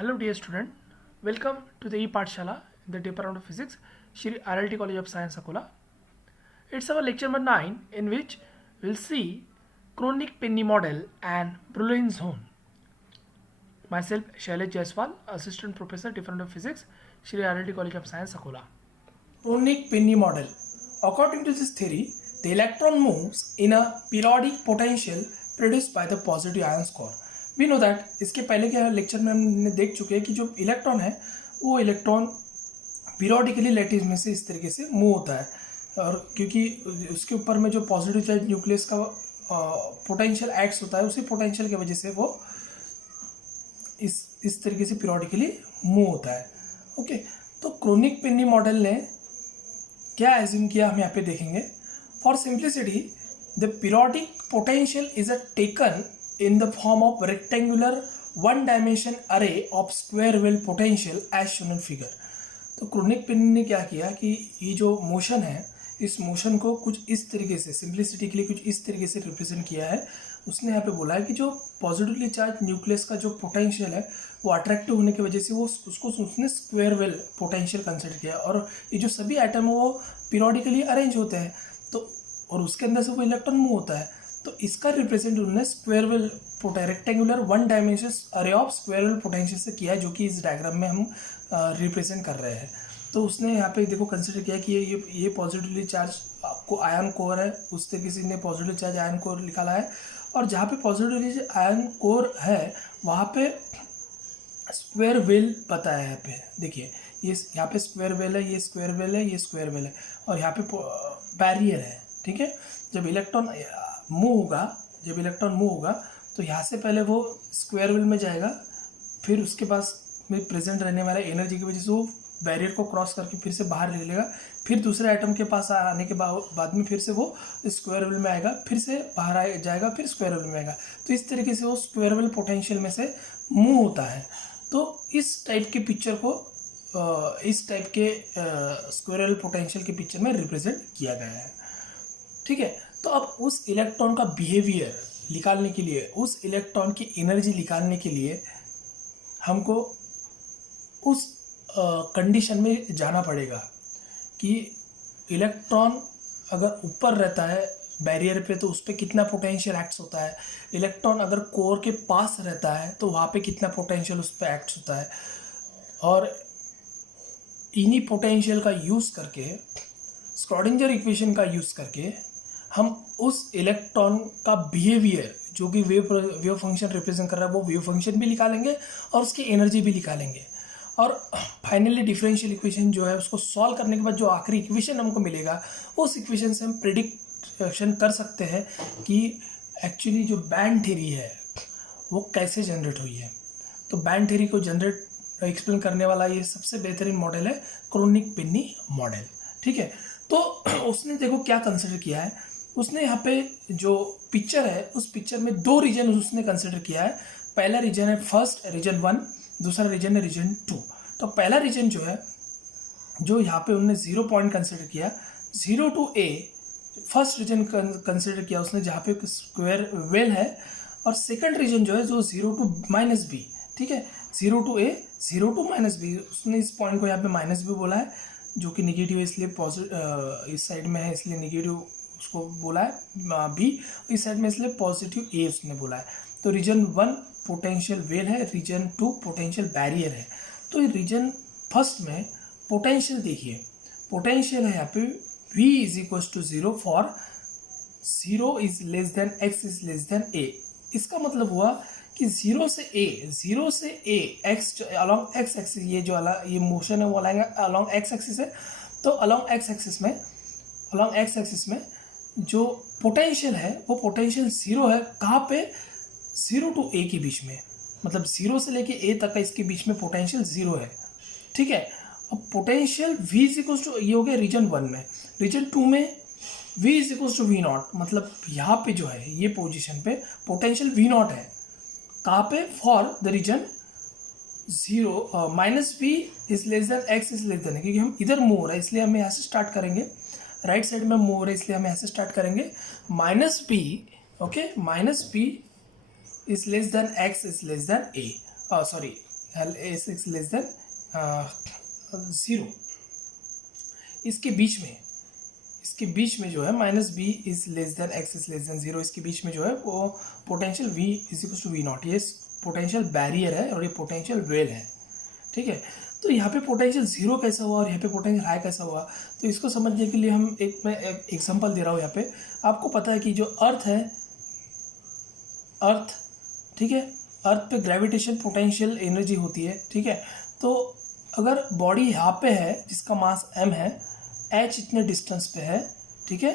Hello dear student, welcome to the e-Pathshala in the Department of Physics, Shri RLT College of Science Akola. It's our lecture number 9 in which we'll see Kronig-Penney model and Brouillon zone. Myself Shailesh Jaiswal, Assistant Professor, Department of Physics, Shri RLT College of Science Akola. Kronig-Penney model. According to this theory, the electron moves in a periodic potential produced by the positive ion core. We know that इसके पहले के lecture में हमने देख चुके हैं कि जो इलेक्ट्रॉन है वो इलेक्ट्रॉन पीरियोडिकली लैटिस में से इस तरीके से मूव होता है, और क्योंकि उसके ऊपर में जो पॉजिटिव चार्ज न्यूक्लियस का पोटेंशियल एक्ट्स होता है, उसी पोटेंशियल की वजह से वो इस तरीके से पीरियोडिकली मूव होता है. ओके, तो क्रोनिग-पेन्नी मॉडल ने क्या एज्यूम किया हम यहाँ पे देखेंगे. For simplicity the periodic potential is a taken in the form of rectangular one dimension array of square well potential as shown in figure. तो क्रोनिग-पेन्नी ने क्या किया कि ये जो मोशन है, इस मोशन को कुछ इस तरीके से सिंप्लिसिटी के लिए कुछ इस तरीके से रिप्रेजेंट किया है. उसने यहाँ पे बोला है कि जो पॉजिटिवली चार्ज न्यूक्लियस का जो पोटेंशियल है वो अट्रैक्टिव होने की वजह से वो उसको उसने स्क्वायर वेल पोटेंशियल कंसिडर किया, और ये जो सभी आइटम है वो पीरियोडिकली अरेंज होते हैं, तो और उसके अंदर से वो इलेक्ट्रॉन मूव होता है. तो इसका रिप्रेजेंट उन्होंने square well rectangular one dimension अरे ऑफ स्क्वायर वेल पोटेंशियल से किया है, जो कि इस डायग्राम में हम रिप्रेजेंट कर रहे हैं. तो उसने यहाँ पे देखो कंसिडर किया कि ये पॉजिटिवली चार्ज आपको आयन कोर है, उस तरीके से पॉजिटिव चार्ज आयन कोर निकाला है, और जहाँ पे पॉजिटिवली आयन कोर है वहाँ पे स्क्वायर वेल बताया है. यहाँ पे देखिए, ये यहाँ पे स्क्वायर वेल है, ये स्क्वायर वेल है, ये स्क्वायर वेल है, और यहाँ पे बैरियर है. ठीक है, जब इलेक्ट्रॉन मूव होगा तो यहाँ से पहले वो स्क्वायर वेल में जाएगा, फिर उसके पास में प्रेजेंट रहने वाला एनर्जी की वजह से वो बैरियर को क्रॉस करके फिर से बाहर निकलेगा, फिर दूसरे आइटम के पास आने के बाद में फिर से वो स्क्वायर वेल में आएगा, फिर से बाहर आ जाएगा, फिर स्क्वायर वेल में आएगा. तो इस तरीके से वो स्क्वायर वेल पोटेंशियल में से मूव होता है. तो इस टाइप के पिक्चर को इस टाइप के स्क्वायर वेल पोटेंशियल के पिक्चर में रिप्रेजेंट किया गया है. ठीक है, तो अब उस इलेक्ट्रॉन का बिहेवियर निकालने के लिए, उस इलेक्ट्रॉन की एनर्जी निकालने के लिए हमको उस कंडीशन में जाना पड़ेगा कि इलेक्ट्रॉन अगर ऊपर रहता है बैरियर पे तो उस पर कितना पोटेंशियल एक्ट्स होता है, इलेक्ट्रॉन अगर कोर के पास रहता है तो वहाँ पे कितना पोटेंशियल उस पर एक्ट्स होता है, और इन्हीं पोटेंशियल का यूज़ करके, स्क्रॉडिंजर इक्वेशन का यूज़ करके हम उस इलेक्ट्रॉन का बिहेवियर जो कि वेव फंक्शन रिप्रेजेंट कर रहा है वो वेव फंक्शन भी निकालेंगे और उसकी एनर्जी भी निकालेंगे, और फाइनली डिफरेंशियल इक्वेशन जो है उसको सॉल्व करने के बाद जो आखिरी इक्वेशन हमको मिलेगा उस इक्वेशन से हम प्रिडिक्शन कर सकते हैं कि एक्चुअली जो बैंड थ्योरी है वो कैसे जनरेट हुई है. तो बैंड थ्योरी को एक्सप्लेन करने वाला ये सबसे बेहतरीन मॉडल है क्रोनिग-पेन्नी मॉडल. ठीक है, तो उसने देखो क्या कंसिडर किया है. उसने यहाँ पे जो पिक्चर है उस पिक्चर में दो रीजन उसने कंसिडर किया है. पहला रीजन है फर्स्ट रीजन 1, दूसरा रीजन है रीजन 2. तो पहला रीजन जो है, जो यहाँ पे उन्होंने 0 पॉइंट कंसिडर किया, 0 to A first region consider किया उसने, जहाँ पे स्क्वायर वेल है, और सेकंड रीजन जो है जो 0 to -B. ठीक है, 0 to A 0 to -B, उसने इस पॉइंट को यहाँ पे -B बोला है, जो कि निगेटिव है इसलिए पॉजिटिव इस साइड में है इसलिए निगेटिव उसको बोला है बी, इस साइड में इसलिए पॉजिटिव ए उसने बोला है. तो रीजन 1 पोटेंशियल वेल है, रीजन 2 पोटेंशियल बैरियर है. तो रीजन फर्स्ट में पोटेंशियल देखिए, पोटेंशियल है यहाँ पे V is equal to 0 for 0 is less than x is less than a. इसका मतलब हुआ कि 0 से a x along x axis, ये जो ये मोशन है वो अलॉन्ग x एक्सिस है. तो अलॉन्ग x एक्सिस में जो पोटेंशियल है वो पोटेंशियल 0 है. कहाँ पे? 0 to a के बीच में, मतलब 0 से लेके a तक का इसके बीच में पोटेंशियल 0 है. ठीक है, अब potential v is equal to, ये हो गया रीजन 1 में. रीजन 2 में v is equal to v naught, मतलब यहाँ पे जो है ये पोजीशन पे पोटेंशियल v नॉट है. कहाँ पे? For the region 0 -b is less than x is less than, क्योंकि हम इधर मूव हो रहा है इसलिए हम यहाँ से स्टार्ट करेंगे, राइट साइड में मूव हो रहा है इसलिए हम यहाँ से स्टार्ट करेंगे. -b, okay, -b is less than x is less than a, sorry s is less than 0, इसके बीच में जो है minus b is less than x is less than 0, इसके बीच में जो है वो potential v is equal to v naught, ये पोटेंशियल बैरियर है और ये पोटेंशियल वेल है, ठीक है। तो यहाँ पे पोटेंशियल 0 कैसा हुआ और यहाँ पे पोटेंशियल हाई कैसा हुआ, तो इसको समझने के लिए मैं एक एग्जांपल दे रहा हूँ। यहाँ पे आपको पता है कि जो अर्थ है, अर्थ, ठीक है, अर्थ पे ग्रेविटेशन पोटेंशियल एनर्जी होती है, ठीक है। तो अगर बॉडी यहाँ पे है जिसका मास m है, h इतने डिस्टेंस पे है, ठीक है,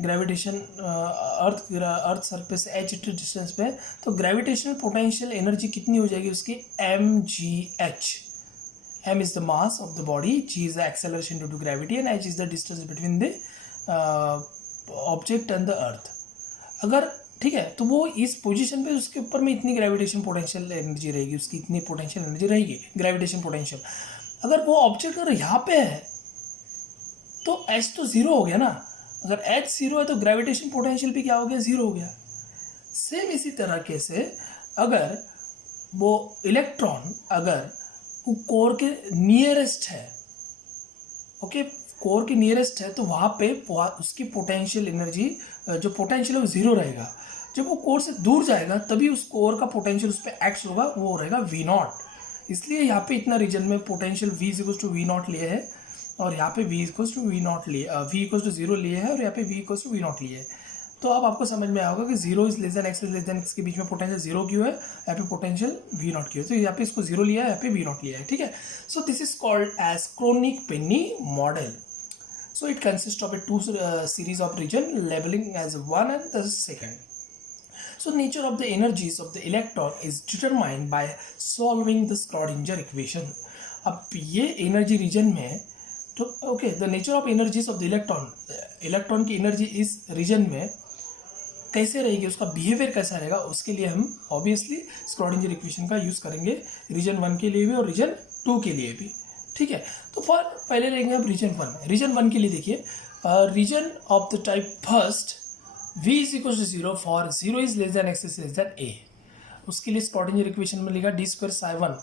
ग्रेविटेशन अर्थ सरफेस h इतने डिस्टेंस पे है, तो ग्रेविटेशनल पोटेंशियल एनर्जी कितनी हो जाएगी उसकी, mgh। m is the mass of the body, g is the acceleration due to gravity and h is the distance between the object and the earth। अगर ठीक है, तो वो इस पोजीशन पे उसके ऊपर में इतनी ग्रेविटेशन पोटेंशियल एनर्जी रहेगी, उसकी इतनी पोटेंशियल एनर्जी रहेगी, ग्रेविटेशन पोटेंशियल। अगर वो ऑब्जेक्ट अगर यहाँ पे है तो h तो 0 हो गया ना, अगर h 0 है तो ग्रेविटेशन पोटेंशियल भी क्या हो गया, 0 हो गया। सेम इसी तरीके से अगर वो इलेक्ट्रॉन अगर वो कोर के नियरेस्ट है, ओके, कोर के नियरेस्ट है, तो वहाँ पे उसकी पोटेंशियल एनर्जी जो पोटेंशियल है वो 0 रहेगा। जब वो कोर से दूर जाएगा तभी उस कोर का पोटेंशियल उस पर एक्ट होगा, वो रहेगा वी नॉट। इसलिए यहाँ पे इतना रीजन में potential v equals to v naught लिए है और यहाँ पे v equals to v naught लिए, v इक्वल्स टू 0 लिए है और यहाँ पे v equals to v naught लिए है। तो अब आपको समझ में आएगा कि 0 is less than x is less than x के बीच में पोटेंशियल 0 क्यों है, यहाँ पे पोटेंशियल v नॉट क्यों है, तो यहाँ पे इसको 0 लिया है, यहाँ पे v नॉट लिया है, ठीक है। So this is called as Kronig Penney model. So it consists of a two series of region labeling as 1 and the second. So nature of the energies of the electron is determined by solving the Schrodinger equation. अब ये energy region में तो okay, the nature of energies of the electron की energy इस region में कैसे रहेगी, उसका बिहेवियर कैसा रहेगा, उसके लिए हम ऑब्वियसली स्क्रॉडिंजर इक्वेशन का यूज करेंगे रीजन 1 के लिए भी और रीजन 2 के लिए भी, ठीक है। तो पहले लेंगे हम रीजन 1 के लिए। देखिए region of the type first v is equal to 0 for 0 is less than x is less than a, उसके लिए स्क्रॉडिंजर इक्वेशन में लिखा d स्क्वायर साई 1।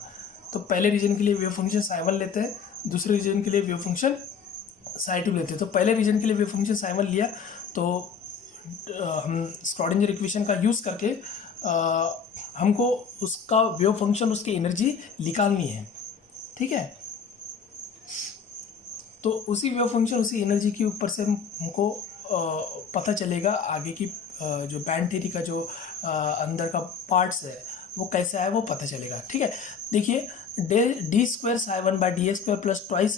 तो पहले रीजन के लिए वेव फंक्शन साई 1 लेते हैं, दूसरे रीजन के लिए वेव फंक्शन साई 2 लेते हैं। तो पहले रीजन के लिए वेव फंक्शन साई 1 लिया, तो हम स्क्रॉडिंजर इक्वेशन का यूज़ करके हमको उसका वेव फंक्शन उसकी एनर्जी निकालनी है, ठीक है। तो उसी वेव फंक्शन उसी एनर्जी के ऊपर से हमको पता चलेगा आगे की जो बैंड थ्योरी का जो अंदर का पार्ट्स है वो कैसा है वो पता चलेगा, ठीक है। देखिए d square psi 1 by d x square plus twice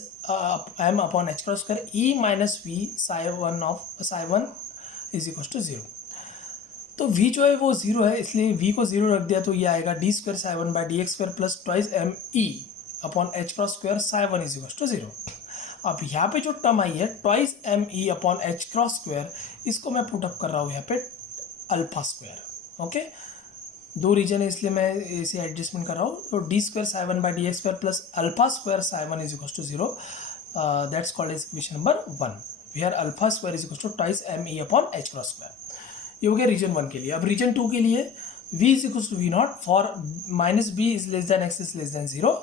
m upon h cross square e minus v psi 1 is equal to 0। तो v जो है वो 0 है, इसलिए v को 0 रख दिया, तो ये आएगा d square psi 1 by d x square plus twice m e upon h cross square psi 1 is equal to 0। अब यहाँ पे जो टर्म आई है twice m e upon h cross square, इसको मैं पुटअप कर रहा हूँ यहाँ पे अल्फा स्क्वायर, ओके। दो रीजन है इसलिए मैं इसे एडजस्टमेंट कर रहा हूँ। तो d square psi 1 by d x square plus alpha square psi 1 is equal to 0, that's called as equation number 1 where alpha square is equal to twice m e upon h cross square. ये हो गया reason 1 के लिए। अब reason 2 के लिए v is equal to v naught for minus b is less than x is less than 0।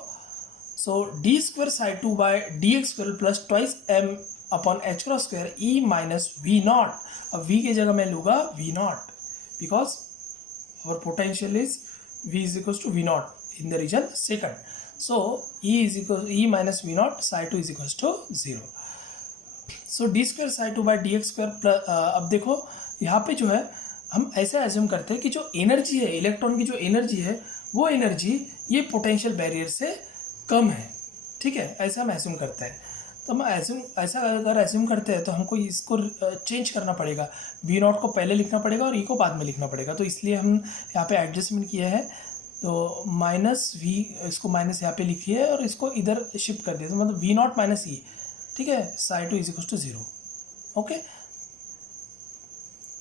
So d square psi 2 by d x square plus twice m upon h cross square e minus v naught. अब v की जगह मैं लूँगा v naught because our potential is v is equals to v naught in the region second. So e minus v naught psi 2 is equals to 0. So d square psi 2 by dx square plus अब देखो यहाँ पे जो है हम ऐसा assume करते हैं कि जो एनर्जी है इलेक्ट्रॉन की, जो एनर्जी है वो एनर्जी ये पोटेंशियल बैरियर से कम है, ठीक है, ऐसा हम एज्यूम करते हैं। तो हम ऐसा अगर एज्यूम करते हैं तो हमको इसको चेंज करना पड़ेगा, वी नॉट को पहले लिखना पड़ेगा और ई को बाद में लिखना पड़ेगा। तो इसलिए हम यहाँ पे एडजस्टमेंट किया है, तो माइनस वी, इसको माइनस यहाँ पे लिखिए और इसको इधर शिफ्ट कर दिया, तो मतलब वी नॉट माइनस ई, ठीक है, psi 2 is equal to 0, okay.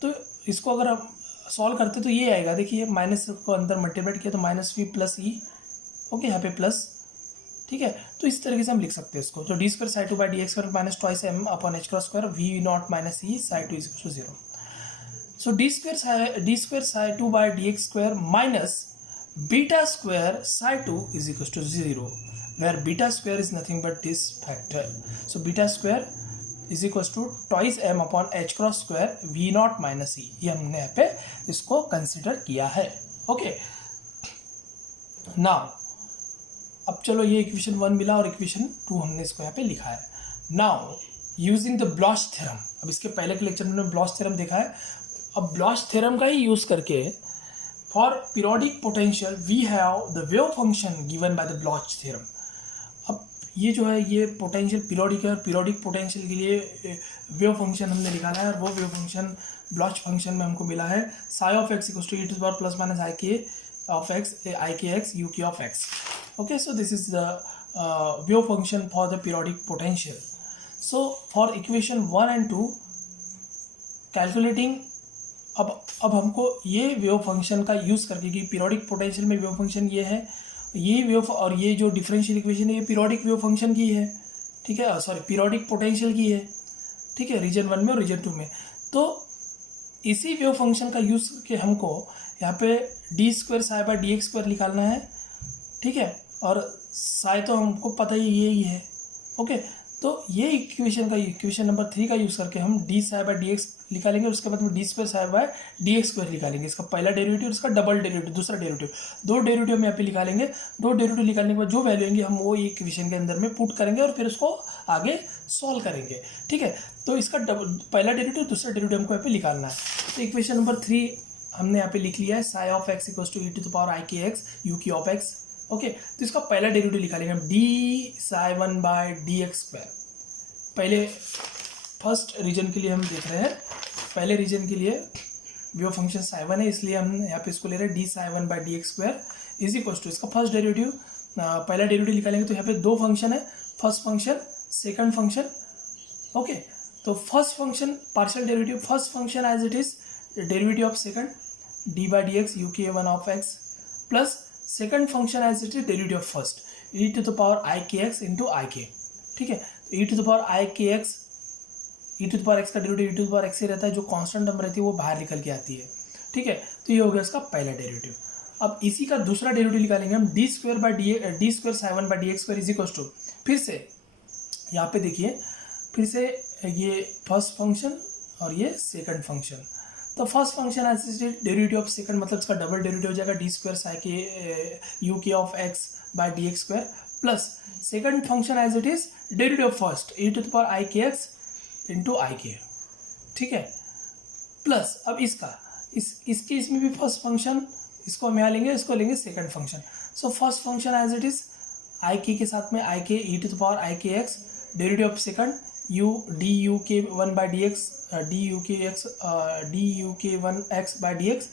तो इसको अगर हम सॉल्व करते तो ये आएगा, देखिए माइनस को अंदर मल्टीप्लाइड किया तो minus v plus e, okay, यहाँ पे प्लस, ठीक है। तो इस तरीके से हम लिख सकते हैं इसको। तो d square psi 2 by d x square minus twice m upon h cross square v naught minus e psi 2 is equal to 0। So d square psi 2 by d x square minus beta square psi 2 is equal to 0, where beta square is nothing but this factor. So beta square is equal to twice m upon h cross square v naught minus ई. ये हमने यहाँ पे इसको consider किया है. Okay, now अब चलो ये इक्वेशन 1 मिला और इक्वेशन 2 हमने इसको यहाँ पे लिखा है. Now using the Bloch theorem, अब इसके पहले के लेक्चर में हमने ब्लॉच थ्योरम देखा है. अब ब्लॉच थ्योरम का ही यूज करके for periodic potential we have the wave function given by the Bloch theorem. अब ये जो है ये पोटेंशियल पीरियोडिक है, पीरियोडिक पोटेंशियल के लिए वेव फंक्शन हमने निकाला है और वो वेव फंक्शन ब्लॉच फंक्शन में हमको मिला है psi of x equal to e to the power plus minus i k of x i k x u k of x. Okay, so this is the wave function for the periodic potential. So for equation 1 and 2 calculating, अब हमको ये wave function का use करके कि periodic potential में wave function ये है, ये वेव और ये जो डिफरेंशियल इक्वेशन है ये पीरियोडिक वेव फंक्शन की है. ठीक है, सॉरी पीरियोडिक पोटेंशियल की है. ठीक है, रीजन 1 में और रीजन 2 में. तो इसी वेव फंक्शन का यूज़ करके हमको यहाँ पे d square psi by d x square निकालना है. ठीक है, और साई तो हमको पता ही यही है. ओके, तो ये इक्वेशन नंबर 3 का यूज़ करके हम d psi by d x निकालेंगे. उसके बाद में d square psi by d x square निकालेंगे. इसका पहला डेरिवेटिव और इसका डबल डेरिवेटिव, दूसरा डेरिवेटिव, दो डेरिवेटिव हम यहाँ पे निकालेंगे. दो डेरिवेटिव निकालने के बाद जो वैल्यू आएंगे हम वो इक्वेशन के अंदर में पुट करेंगे और फिर उसको आगे सॉल्व करेंगे. ठीक है, तो इसका पहला डेरिवेटिव दूसरा डेरिवेटिव हमको यहाँ पे निकालना है. तो इक्वेशन नंबर 3 हमने यहाँ पे लिख लिया है psi of x equal to e to the power i k x u k of x. Okay, तो इसका पहला डेरिवेटिव निकालेंगे हम d psi 1 by d x square. पहले फर्स्ट रीजन के लिए हम देख रहे हैं, पहले रीजन के लिए वेव फंक्शन साई 1 है इसलिए हम यहाँ पे इसको ले रहे हैं d psi 1 by d x square is equal to इसका फर्स्ट डेरिवेटिव. पहला डेरिवेटिव निकालेंगे तो यहाँ पे दो फंक्शन है, first function second function. Okay, तो first function partial derivative, first function as it is derivative of second d by d x u k 1 of x plus second function as it is derivative of first e to the power i k x into i k. ठीक है, तो e to the power i k x, e to the power x का derivative e to the power x ही रहता है, जो constant number रहती है वो बाहर निकल के आती है. ठीक है, तो ये हो गया इसका पहला डेरिवेटिव. अब इसी का दूसरा डेरिवेटिव निकालेंगे हम d square by d square psi 1 by d x square is equal to, फिर से यहाँ पे देखिए फिर से ये फर्स्ट फंक्शन और ये सेकंड फंक्शन. तो first function as derivative of second मतलब इसका डबल डेरिवेटिव हो जाएगा D square Sai k u k of x by d x square plus second function as it is derivative of first e to the power i k x into i k. ठीक है, plus अब इसके इसमें भी first function, इसको हम यहाँ लेंगे, इसको लेंगे second function. So first function as it is i k साथ में i k e to the power i k x derivative of second u d u k 1 by d x d u k 1 x by d x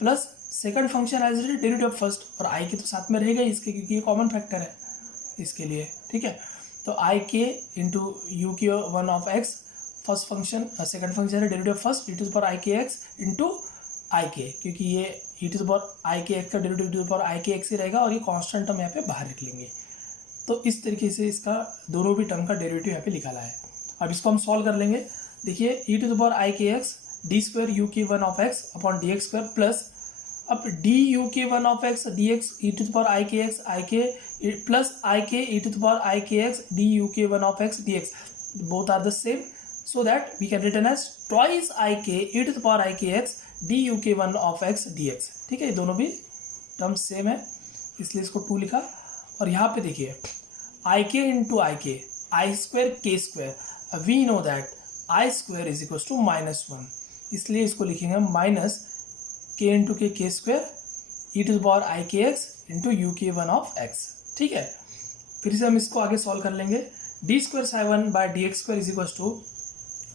plus second function as it is derivative of first, और i के तो साथ में रहेगा इसके क्योंकि ये common factor है इसके लिए. ठीक है, तो आई के into u k 1 of x first function, second function है derivative of first e to the power i k x into i k, क्योंकि ये e to the power i k x का derivative to the power i k x ही रहेगा और ये constant हम यहाँ पे बाहर रख लेंगे. तो इस तरीके से इसका दोनों भी टर्म का डेरिवेटिव यहाँ पे निकाला है. अब इसको हम सॉल्व कर लेंगे. देखिए e to the power i k x d square u k 1 of x upon d x square plus अब d u k 1 of x d x e to the power i k x i k plus i k e to the power i k x d u k 1 of x d x, both are the same, so that we can written as twice i k e to the power i k x d u k 1 of x dx. ठीक है, ये दोनों भी terms same है इसलिए इसको 2 लिखा. और यहाँ पे देखिए आई के into i k i square k square, we know that i square is equal to -1 इसलिए इसको लिखेंगे minus k into k square e to the power i k x into u k 1 of x. ठीक है, फिर से हम इसको आगे सॉल्व कर लेंगे. D square psi 1 by d x square is equal to,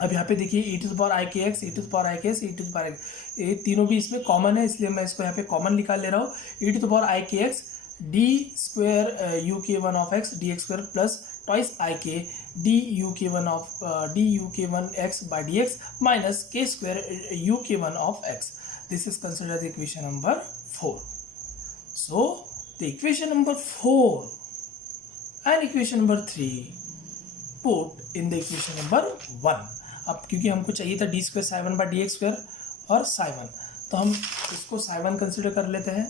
अब यहाँ पे देखिए e to the power i k x e to the power i k x e to the power x, ये तीनों भी इसमें कॉमन है इसलिए मैं इसको यहाँ पे कॉमन निकाल ले रहा हूँ. E to the power i k x d square u k 1 of x d x square plus twice i k d u k 1 x by d x minus k square u k 1 of x. This is considered the equation number 4. So the equation number 4 and equation number 3 put in the equation number 1. अब क्योंकि हमको चाहिए था d square psi 1 by d x square और psi 1, तो हम इसको psi1 consider कर लेते हैं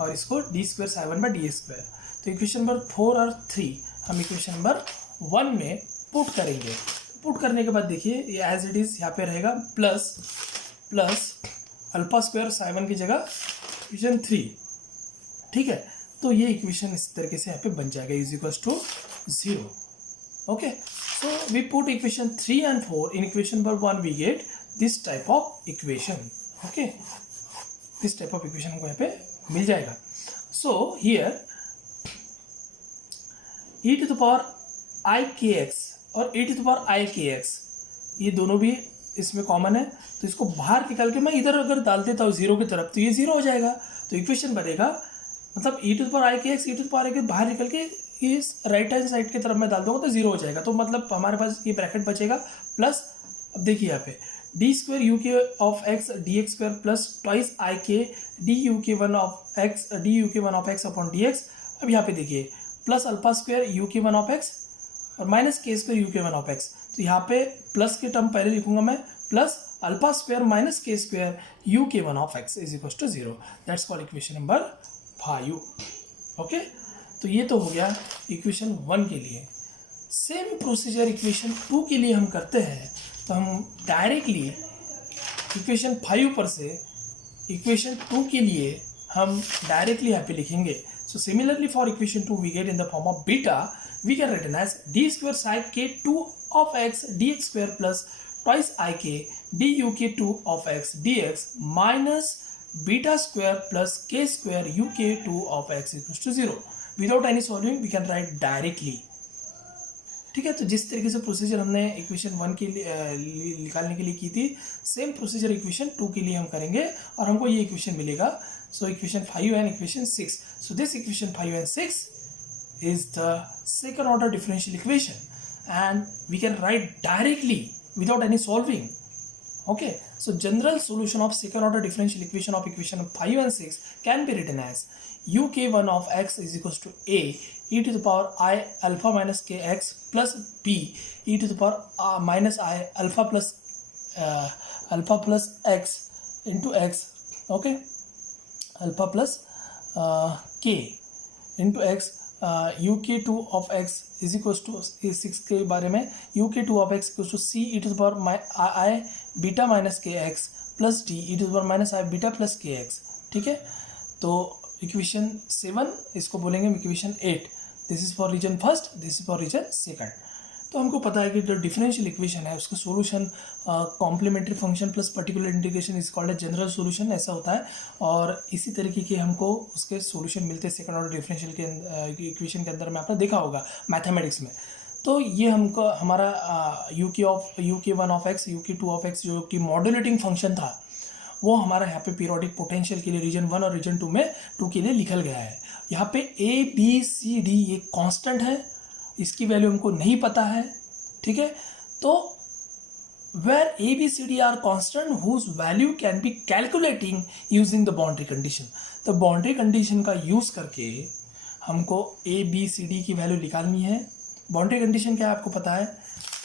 और इसको D square psi1 by D square. तो इक्वेशन नंबर 4 और 3 हम इक्वेशन नंबर 1 में पुट करेंगे। पुट करने के बाद देखिए ये एज इट इज़ यहाँ पे रहेगा प्लस अल्फा स्क्वायर psi1 की जगह इक्वेशन 3, ठीक है। तो ये इक्वेशन इस तरीके से यहाँ पे बन जाएगा is equals to 0। Okay, so we put equation 3 and 4 in equation number 1 we get this type of equation. Okay, this type of equation हमको यहाँ पे मिल जाएगा। So here e to the power i k x और e to the power i k x ये दोनों भी इसमें कॉमन है, तो इसको बाहर निकाल के मैं इधर अगर डाल देता हूँ 0 की तरफ तो ये 0 हो जाएगा। तो इक्वेशन बनेगा मतलब e to the power i k x e to the power i k बाहर निकल के इस राइट हैंड साइड की तरफ मैं डाल दूंगा तो 0 हो जाएगा। तो मतलब हमारे पास ये ब्रैकेट बचेगा प्लस, अब देखिए यहाँ पे d square u k of x d x square plus twice i k d u k one of x upon d x. अब यहाँ पे देखिए plus alpha square u k one of x और minus k square u k one of x. तो यहाँ पे plus के term पहले लिखूंगा मैं, plus alpha square minus k square u k one of x is equal to 0। That's called equation number 5। Okay, तो ये तो हो गया इक्वेशन 1 के लिए। सेम प्रोसीजर इक्वेशन 2 के लिए हम करते हैं, तो हम डायरेक्टली इक्वेशन 5 पर से इक्वेशन 2 के लिए हम डायरेक्टली यहाँ पे लिखेंगे। So similarly for equation 2 we get in the form of beta, we can written as d square psi k2 of x dx square plus twice ik duk2 of x dx minus beta square plus k square uk2 of x equals to 0. Without any solving we can write directly. ठीक है, तो जिस तरीके से procedure हमने equation 1 के लिए निकालने के लिए की थी, सेम प्रोसीजर इक्वेशन 2 के लिए हम करेंगे और हमको ये इक्वेशन मिलेगा। So equation 5 and equation 6. So this equation 5 and 6 is the second order differential equation and we can write directly without any solving. Okay, so general solution of second order differential equation of equation 5 and 6 can be written as uk1 of x is equals to a e to the power I alpha minus kx plus b e to the power minus I alpha plus x into x. Okay, alpha plus k into x uk2 of x is equals to 6 के बारे में uk2 of x equals to c e to the power i beta minus k x plus d e to the power minus i beta plus k x. ठीक है, तो equation 7 इसको बोलेंगे equation 8। This is for region first, this is for region second. तो हमको पता है कि जो डिफरेंशियल इक्वेशन है उसका solution complementary function plus particular integration is called general solution, ऐसा होता है। और इसी तरीके के हमको उसके सॉल्यूशन मिलते हैं सेकंड ऑर्डर डिफरेंशियल के इक्वेशन के अंदर में आपने देखा होगा मैथमेटिक्स में। तो ये हमको हमारा uk1 of x uk2 of x जो कि मॉड्यूलेटिंग फंक्शन था वो हमारा यहाँ पे पीरियोडिक पोटेंशियल के लिए रीजन 1 और रीजन 2 के लिए लिखल गया है। यहाँ पे a b c d ये कांस्टेंट है, इसकी वैल्यू हमको नहीं पता है। ठीक है, तो where A B C D are constant whose value can be calculating using the boundary condition. तो बाउंड्री कंडीशन का यूज करके हमको ए बी सी डी की वैल्यू निकालनी है। बाउंड्री कंडीशन क्या है आपको पता है,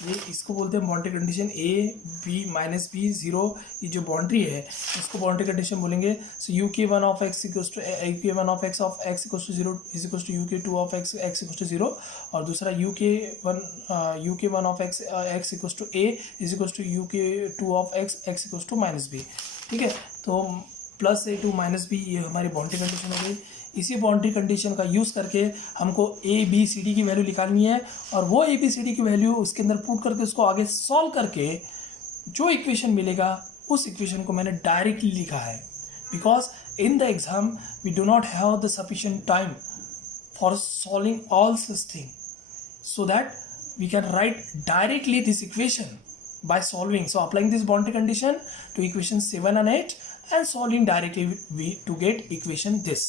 ये इसको बोलते हैं boundary condition A B minus B 0, ये जो बाउंड्री है इसको बाउंड्री कंडीशन बोलेंगे। So uk1 of x equals to uk1 of x equals to 0 is equals to uk2 of x equals to 0, और दूसरा uk1 of x equals to a is equals to uk2 of x equals to minus b। ठीक है, तो plus a to minus b ये हमारी boundary condition हो गई। इसी बाउंड्री कंडीशन का यूज़ करके हमको ए बी सी डी की वैल्यू निकालनी है, और वो ए बी सी डी की वैल्यू उसके अंदर पुट करके उसको आगे सॉल्व करके जो इक्वेशन मिलेगा उस इक्वेशन को मैंने डायरेक्टली लिखा है। Because in the exam we do not have the sufficient time for solving all such thing, so that we can write directly this equation by solving. So applying this boundary condition to equation 7 and 8 and solving directly to get equation this.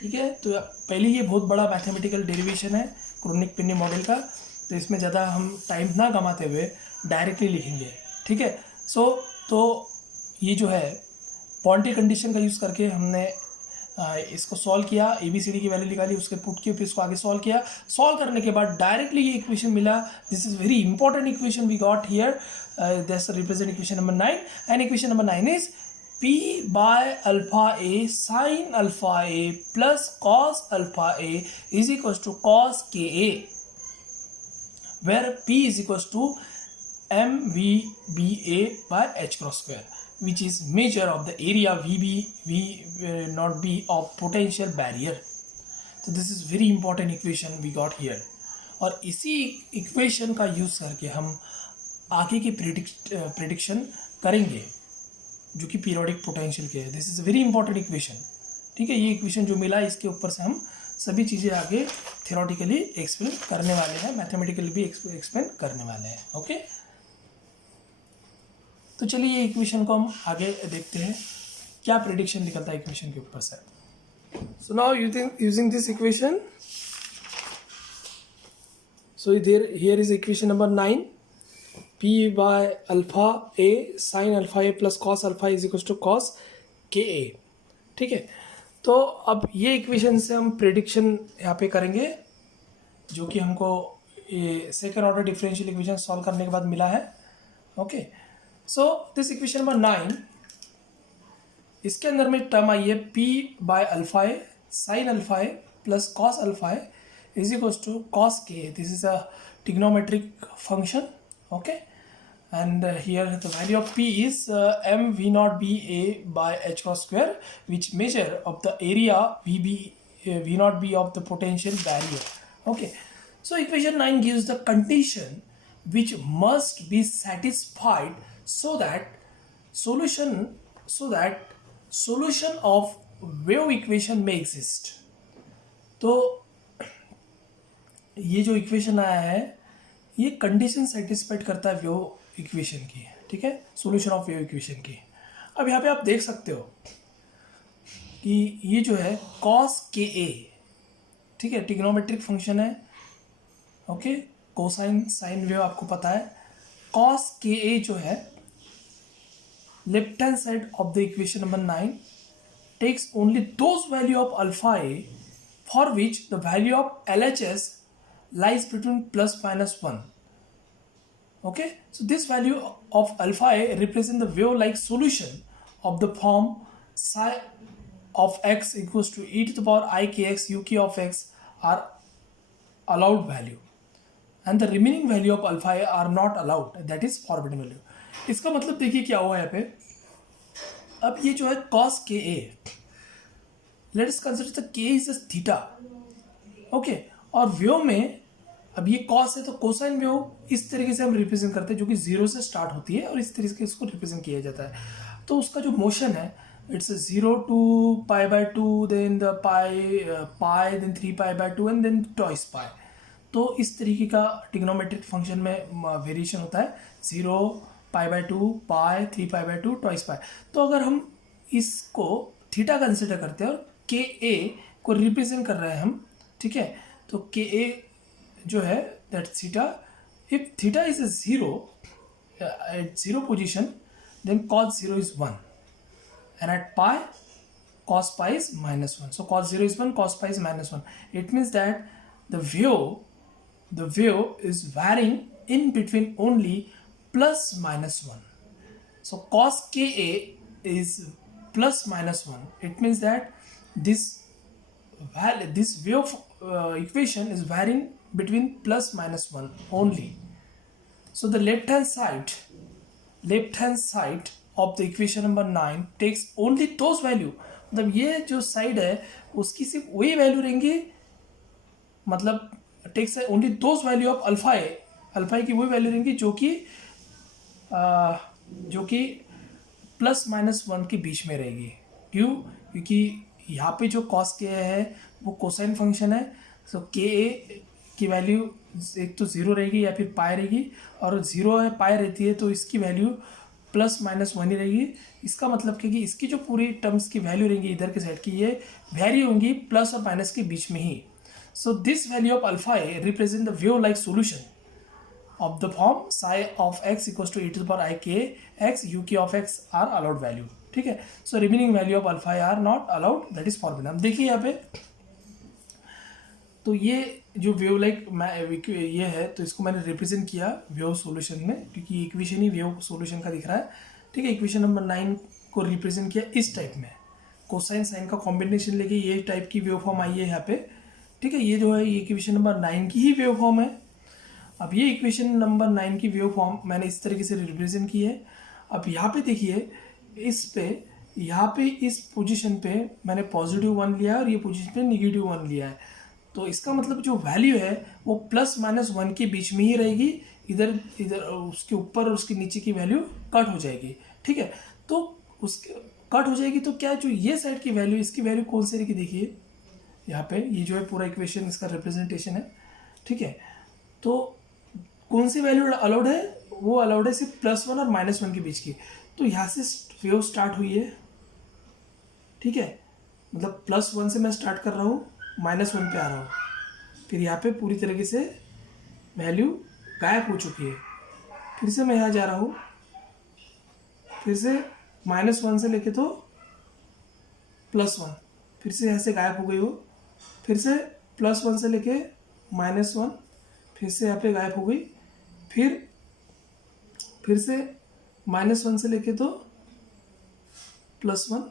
ठीक है, तो पहले ये बहुत बड़ा mathematical derivation है क्रोनिक-पेनी model का, तो इसमें ज़्यादा हम टाइम ना गंवाते हुए डायरेक्टली लिखेंगे। ठीक है, तो ये जो है बाउंड्री कंडीशन का यूज़ करके हमने इसको सॉल्व किया, ए बी सी डी की वैल्यू निकाली, उसके पुट किए, फिर इसको आगे सॉल्व किया। सॉल्व करने के बाद डायरेक्टली ये इक्वेशन मिला। This is very important equation we got here, that's represent equation number 9 and equation number 9 is P by alpha A sin alpha A plus cos alpha A is equals to cos KA, where P is equals to MVBA by H cross square, which is measure of the area VB not B of potential barrier. So this is very important equation we got here. और इसी equation का use करके हम आगे की prediction करेंगे जो कि पीरियोडिक पोटेंशियल के है. This is very important equation. ठीक है, ये इक्वेशन जो मिला इसके ऊपर से हम सभी चीज़ें आगे थियोरेटिकली एक्सप्लेन करने वाले हैं, मैथमेटिकली भी एक्सप्लेन करने वाले हैं. ओके, तो चलिए ये इक्वेशन को हम आगे देखते हैं क्या प्रिडिक्शन निकलता है इक्वेशन के ऊपर से. So now using this equation, so here is equation number 9. P by alpha A sin alpha A plus cos alpha is equals to cos KA. ठीक है, तो अब ये इक्वेशन से हम प्रेडिक्शन यहाँ पे करेंगे जो कि हमको ये second order differential equation solve करने के बाद मिला है. Okay, so this equation number 9, इसके अंदर में टर्म आई है P bye alpha a sine alpha A plus cos alpha A is equals to cos K. This is a trigonometric function. Okay, and here the value of P is m v naught b a by h cross square, which measure of the area v naught b of the potential barrier. Okay, so equation 9 gives the condition which must be satisfied so that solution of wave equation may exist. तो ये जो equation आया है ये condition satisfied करता है wave equation की. ठीक है, सॉल्यूशन ऑफ वेव इक्वेशन की. अब यहाँ पे आप देख सकते हो कि ये जो है cos KA, ठीक है, ट्रिग्नोमेट्रिक फंक्शन है. ओके, कोसाइन साइन वेव आपको पता है. cos KA जो है left hand side of the equation number 9 takes only those value of alpha A for which the value of LHS lies between plus minus 1. Okay, so this value of alpha a represent the wave like solution of the form psi of x equals to e to the power I kx uk of x are allowed value, and the remaining value of alpha a are not allowed, that is forbidden value. इसका मतलब देखिए क्या हुआ यहाँ पे. अब ये जो है cos KA, let us consider the K is a theta. Okay, और वेव में अब ये कॉस है तो कोसाइन वेव इस तरीके से हम रिप्रेजेंट करते हैं जो कि जीरो से स्टार्ट होती है और इस तरीके से इसको रिप्रेजेंट किया जाता है. तो उसका जो मोशन है it's 0 to π/2, then the pi then 3π/2 and then twice pi. तो इस तरीके का ट्रिग्नोमेट्रिक फंक्शन में वेरिएशन होता है 0 π/2 पाई 3π/2 ट्वाइस पाई. तो अगर हम इसको थीटा कंसिडर करते हैं और के ए को रिप्रेजेंट कर रहे हैं हम, ठीक है, तो के ए जो है that theta, if theta is a zero at zero position then cos zero is 1 and at pi cos pi is -1. So cos 0 is 1, cos pi is -1. It means that the wave is varying in between only plus minus 1. So cos Ka is plus minus 1. It means that this wave equation is varying between plus minus 1 only. So the left hand side of the equation number 9 takes only those value. मतलब ये जो side है उसकी सिर्फ वही value रहेंगी, मतलब takes only those value of alpha a की वही वैल्यू रहेंगी जो कि प्लस माइनस 1 के बीच में रहेगी. क्यों? क्योंकि यहाँ पे जो कॉस के है वो कोसाइन फंक्शन है. सो के ए की वैल्यू एक तो ज़ीरो रहेगी या फिर पाई रहेगी, और ज़ीरो है पाई रहती है तो इसकी वैल्यू प्लस माइनस 1 ही रहेगी. इसका मतलब कि इसकी जो पूरी टर्म्स की वैल्यू रहेंगी इधर के साइड की ये वेरी होंगी प्लस और माइनस के बीच में ही. So this value of alpha a represent the wave like solution of the form psi of x equals to e to the power I k x uk of x are allowed value. ठीक है, so remaining value of alpha are not allowed, that is forbidden. अब देखिए यहाँ पे तो ये जो wave like ये है तो इसको मैंने रिप्रेजेंट किया वेव सॉल्यूशन में, क्योंकि इक्वेशन ही वेव सॉल्यूशन का दिख रहा है. ठीक है, इक्वेशन नंबर 9 को रिप्रेजेंट किया इस टाइप में, कोसाइन साइन का कॉम्बिनेशन लेके ये टाइप की वेव फॉर्म आई है यहाँ पे, ठीक है। ये जो है ये इक्वेशन नंबर 9 की ही वेव फॉर्म है। अब ये इक्वेशन नंबर 9 की वेव फॉर्म मैंने इस तरीके से रिप्रेजेंट की है। अब यहाँ पे देखिए, इस पे यहाँ पे इस पोजीशन पे मैंने +1 लिया है और ये पोजीशन पे -1 लिया है। तो इसका मतलब जो वैल्यू है वो +-1 के बीच में ही रहेगी। इधर इधर उसके ऊपर और उसके नीचे की वैल्यू कट हो जाएगी, ठीक है। तो उसके कट हो जाएगी तो क्या जो ये साइड की वैल्यू, इसकी वैल्यू कौन सी रहेगी, देखिए यहाँ पे ये जो है पूरा इक्वेशन इसका रिप्रेजेंटेशन है, ठीक है। तो कौन सी वैल्यू अलाउड है, वो अलाउड है सिर्फ +1 और -1 के बीच की। तो यहाँ से वेव स्टार्ट हुई है, ठीक है, मतलब +1 से मैं स्टार्ट कर रहा हूँ, -1 पे आ रहा हूँ, फिर यहाँ पे पूरी तरीके से वैल्यू गायब हो चुकी है। फिर से मैं यहाँ जा रहा हूँ, फिर से -1 से लेके तो +1, फिर से यहाँ से गायब हो गई हो, फिर से +1 से लेके -1, फिर से यहाँ पे गायब हो गई, फिर से -1 से लेके तो +1,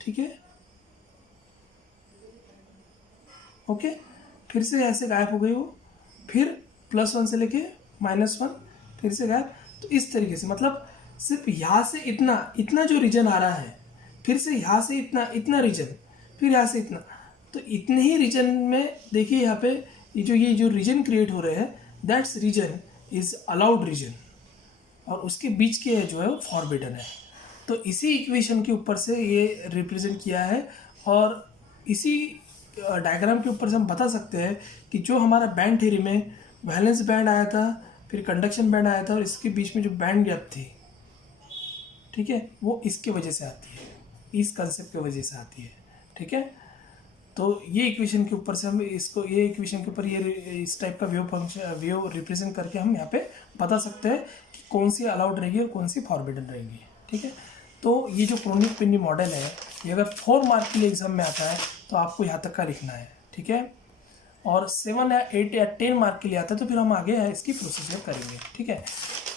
ठीक है, ओके। फिर से यहाँ से गायब हो गई हो, फिर +1 से लेके -1, फिर से गायब। तो इस तरीके से मतलब सिर्फ यहाँ से इतना जो रीजन आ रहा है, फिर से यहाँ से इतना रीजन, फिर यहाँ से इतना, तो इतने ही रीजन में देखिए यहाँ पे ये जो रीजन क्रिएट हो रहे हैं, that's region is allowed region, और उसके बीच के जो है वो फॉरबिडन है। तो इसी इक्वेशन के ऊपर से ये रिप्रेजेंट किया है, और इसी डायग्राम के ऊपर से हम बता सकते हैं कि जो हमारा बैंड थ्योरी में वैलेंस बैंड आया था, फिर कंडक्शन बैंड आया था, और इसके बीच में जो बैंड गैप थी, ठीक है, वो इसके वजह से आती है, इस कंसेप्ट की वजह से आती है, ठीक है। तो ये इक्वेशन के ऊपर से हम इसको, ये इक्वेशन के ऊपर ये इस टाइप का वेव रिप्रेजेंट करके हम यहाँ पे बता सकते हैं कि कौन सी अलाउड रहेगी और कौन सी फॉरबिडन रहेगी, ठीक है। तो ये जो क्रोनिक-पेनी मॉडल है, ये अगर 4 मार्क के लिए एग्जाम में आता है तो आपको यहाँ तक का लिखना है, ठीक है। और 7 या 8 या 10 मार्क के लिए आता है तो फिर हम आगे इसकी प्रोसीजर करेंगे, ठीक है।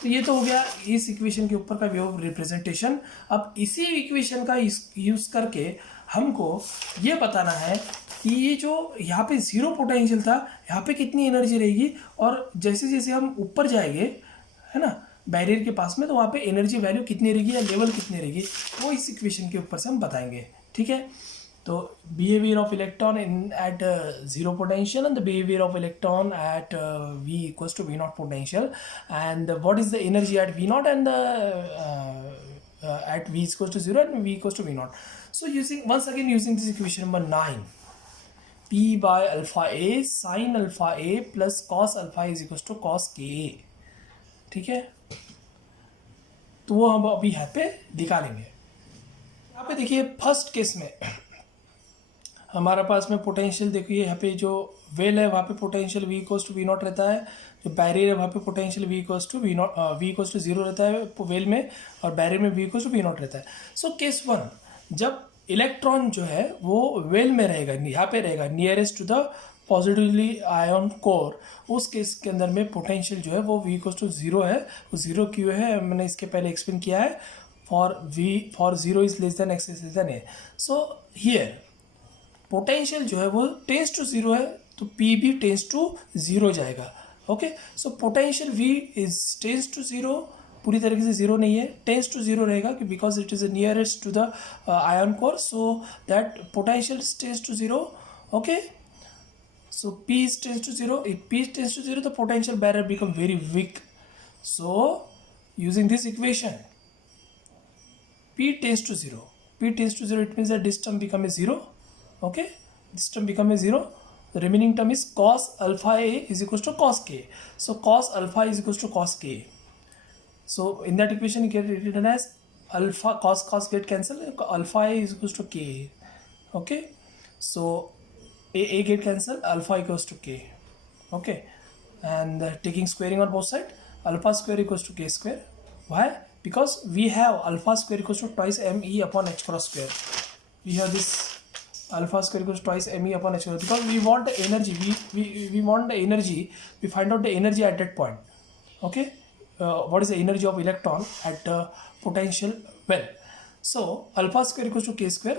तो ये तो हो गया इस इक्वेशन के ऊपर का वेव रिप्रेजेंटेशन। अब इसी इक्वेशन का यूज़ करके हमको ये बताना है कि ये जो यहाँ पे जीरो पोटेंशियल था, यहाँ पे कितनी एनर्जी रहेगी, और जैसे जैसे हम ऊपर जाएंगे, है ना, बैरियर के पास में, तो वहाँ पे एनर्जी वैल्यू कितनी रहेगी या लेवल कितनी रहेगी, वो इस इक्वेशन के ऊपर से हम बताएंगे, ठीक है। तो behaviour of electron in at zero potential and the behavior of electron at V equals to V0 potential, and what is the energy at V0 and at V equals to 0 and V equals to V0. So once again using this equation number 9, P by alpha A sin alpha A plus cos alpha is equals to cos Ka, ठीक है। तो वो हम अभी यहाँ पे निकालेंगे। यहाँ पे देखिए फर्स्ट केस में हमारा पास में पोटेंशियल, देखिए यहाँ पे जो वेल है वहाँ पे potential V equals to V0 रहता है, जो बैरियर है वहाँ पे potential V equals to V0 रहता है वेल में, और बैरियर में V इक्वल्स टू V0 रहता है। सो केस 1, जब इलेक्ट्रॉन जो है वो वेल में रहेगा, यहाँ पे रहेगा nearest to the positively ion core, उस केस के अंदर में पोटेंशियल जो है वो V इक्वल्स टू 0 है। वो 0 क्यों है, मैंने इसके पहले एक्सप्लेन किया है, for 0 is less than x is less than a। So here potential जो है वो टेंस टू 0 है, तो P भी टेंस टू 0 जाएगा, okay. So potential V is tends to 0, पूरी तरीके से 0 नहीं है, टेंस टू 0 रहेगा कि because it is nearest to the ion core, so that potential tends to 0, okay. So P is tends to 0. If P tends to 0, the potential barrier become very weak. So using this equation, P tends to 0. P tends to 0. It means that this term become a 0. Okay, this term become a 0. The remaining term is cos alpha A is equals to cos K. So cos alpha is equals to cos K. So in that equation you get it written as alpha cos get cancel. Alpha A is equals to K. Okay, so A get cancel, alpha equals to K, okay, and taking squaring on both sides, alpha square equals to K square. Why? Because we have alpha square equals to twice me upon h cross square. We have this alpha square equals to twice me upon h cross, because we want the energy, we want the energy, we find out the energy at that point, okay. What is the energy of electron at potential Well, so alpha square equals to k square.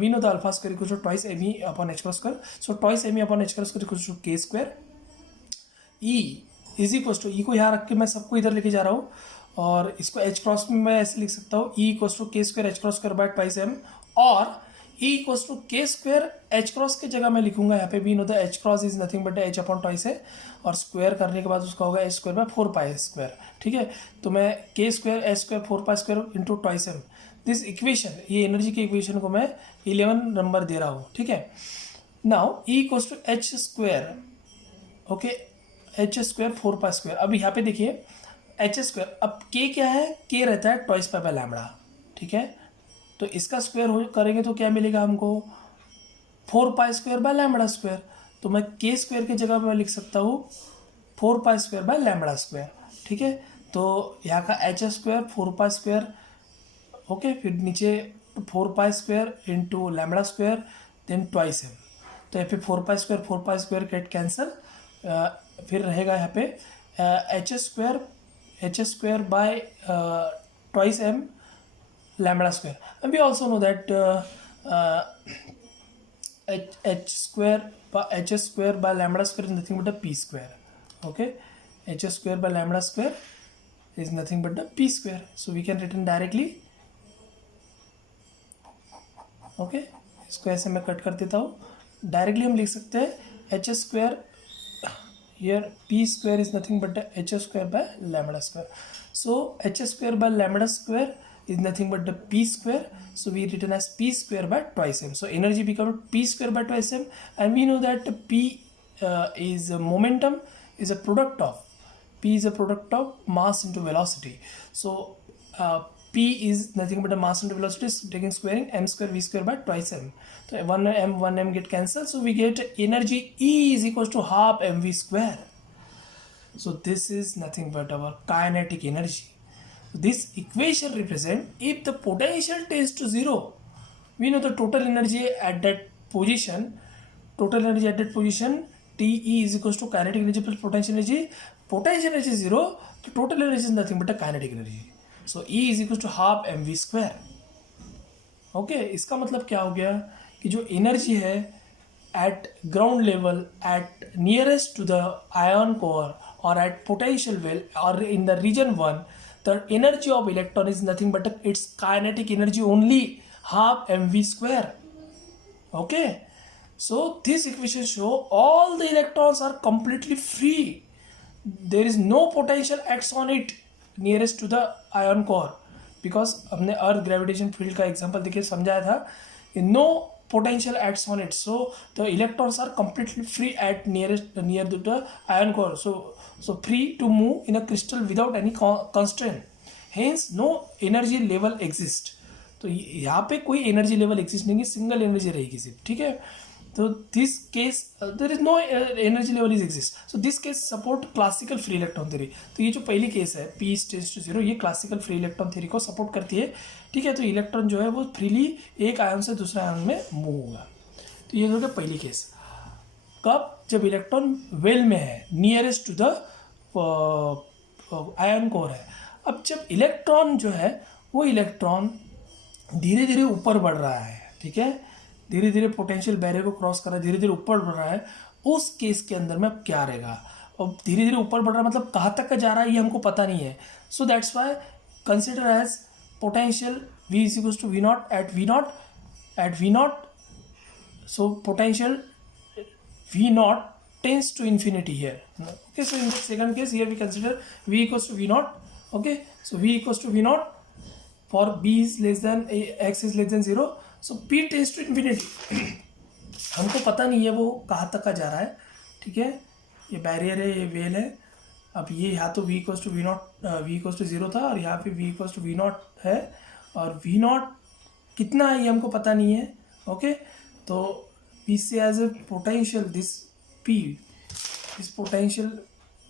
We know the alpha square equals to twice me upon h cross square. So twice me upon h cross square equals to k square. E is equals to, E को यहाँ रख के मैं सबको इधर लेके जा रहा हूँ, और इसको एच क्रॉस में मैं ऐसे लिख सकता हूँ, E equals to K square H cross square by twice M, और E equals to K square H cross की जगह मैं लिखूंगा यहाँ पे भी know the H cross is nothing but H upon twice है, और स्क्वायर करने के बाद उसका होगा H square by 4 pi square. ठीक है, तो मैं K square H square 4 pi square into twice M, this equation, ये एनर्जी की इक्वेशन को मैं 11 नंबर दे रहा हूँ. ठीक है, now E equals to H square, okay, H square 4 pi square. अब यहाँ पे देखिए एच स्क्वायर, अब के क्या है, के रहता है ट्वाइस पाई बाय लैम्बडा. ठीक है, तो इसका स्क्वायर हो करेंगे तो क्या मिलेगा हमको, 4 pi square by lambda square. तो मैं के स्क्वायर की जगह मैं लिख सकता हूँ 4 pi square by lambda square. ठीक है, तो यहाँ का H square 4 pi square, okay, फिर नीचे 4 pi square into lambda square then twice M. तो यहाँ पे 4 पाई स्क्वायर गेट कैंसल, फिर रहेगा यहाँ पे H square by twice M lambda square. And we also know that h square by lambda square is nothing but a p square. Okay, h square by lambda square is nothing but the p square. So we can written directly. Okay, इसको ऐसे मैं cut कर देता हूँ. Directly हम लिख सकते हैं H square, here p square is nothing but the h square by lambda square. So h square by lambda square is nothing but the p square, so we written as p square by twice m. So energy becomes p square by twice m, and we know that p is a momentum, is a product of, p is a product of mass into velocity. So p is nothing but a mass into velocity, taking squaring, m square v square by twice m. So 1m get cancelled, so we get energy E is equals to half mv square. So this is nothing but our kinetic energy. This equation represent if the potential tends to 0, we know the total energy at that position, TE is equals to kinetic energy plus potential energy. Potential energy is 0, the total energy is nothing but a kinetic energy. So E is equals to half mv square. Okay, इसका मतलब क्या हो गया कि जो energy है at ground level, at nearest to the ion core or at potential well or in the region 1, the energy of electron is nothing but its kinetic energy only, half mv square. Okay, so this equation show all the electrons are completely free, there is no potential acts on it nearest to the ion core, because हमने अर्थ gravitation field का example देखिए समझाया था, no potential acts on it, so the electrons are completely free at near to the ion core, so free to move in a crystal without any constraint, hence no energy level exist. तो यहाँ पे कोई energy level exist नहीं है, single energy रहेगी सिर्फ. ठीक है, तो this case there is no energy level is exist, so this case support classical free electron theory. तो ये जो पहली केस है P टेंड्स टू 0, ये क्लासिकल फ्री इलेक्ट्रॉन थ्योरी को सपोर्ट करती है. ठीक है, तो इलेक्ट्रॉन जो है वो फ्रीली एक आयन से दूसरे आयन में मूव होगा. तो ये हो गया पहली केस. कब, जब इलेक्ट्रॉन वेल में है, nearest to the ion core है. अब जब इलेक्ट्रॉन जो है वो इलेक्ट्रॉन धीरे धीरे ऊपर बढ़ रहा है, ठीक है, धीरे धीरे पोटेंशियल बैरियर को क्रॉस कर रहा है, धीरे धीरे ऊपर बढ़ रहा है, उस केस के अंदर में क्या रहेगा. और धीरे धीरे ऊपर बढ़ रहा है मतलब कहाँ तक का जा रहा है ये हमको पता नहीं है. So that's why consider as potential V is equals to V naught at V naught. So potential V naught tends to infinity here. Okay, so in the second case here we consider V equals to V naught. Okay, so V equals to V naught for B is less than X is less than 0. So P tends to infinity. हमको पता नहीं है वो कहाँ तक का जा रहा है. ठीक है, ये बैरियर है, ये वेल है. अब ये यहाँ तो V equals to V naught, V equals to 0 था, और यहाँ पे V equals to V naught है, और V नॉट कितना है ये हमको पता नहीं है. ओके, तो we say as a potential this P, this potential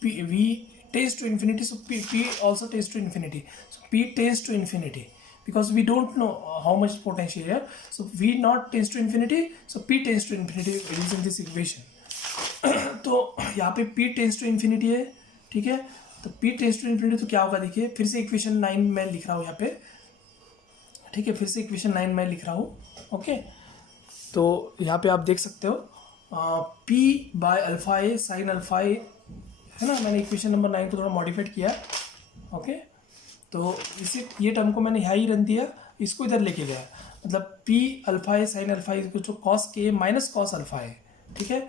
P, V tends to infinity, so P also tends to infinity. So P tends to infinity because we don't know how much potential here. So V naught tends to infinity, so P tends to infinity using this equation. तो यहाँ पे P tends to infinity है. ठीक है, तो P tends to infinity तो क्या होगा देखिए, फिर से इक्वेशन 9 मैं लिख रहा हूँ यहाँ पे. ठीक है, फिर से इक्वेशन 9 मैं लिख रहा हूँ। ओके, तो यहाँ पे आप देख सकते हो P by alpha a sine alpha a, है ना। मैंने इक्वेशन नंबर 9 को थोड़ा मॉडिफाइड किया। ओके, तो इसे ये टर्म को मैंने यहाँ ही रन दिया, इसको इधर लेके गया, मतलब P alpha a sine alpha ए जो कॉस के माइनस कॉस अल्फा है। ठीक है,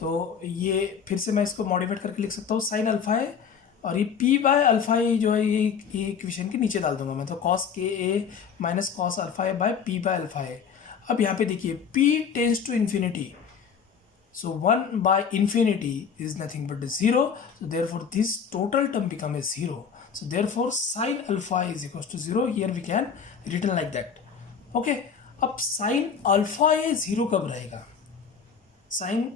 तो ये फिर से मैं इसको मॉडिफाइड करके लिख सकता हूँ साइन अल्फा है, और ये पी बाय अल्फा ए जो है ये इक्वेशन के नीचे डाल दूंगा मैं, तो cos k a minus cos alpha a by P by alpha a. अब यहाँ पे देखिए p tends to infinity, so 1 by infinity is nothing but 0, so therefore this total term become a 0, so therefore sin alpha is equals to 0, here we can written like that. Okay, अब sin alpha a 0 कब रहेगा, sin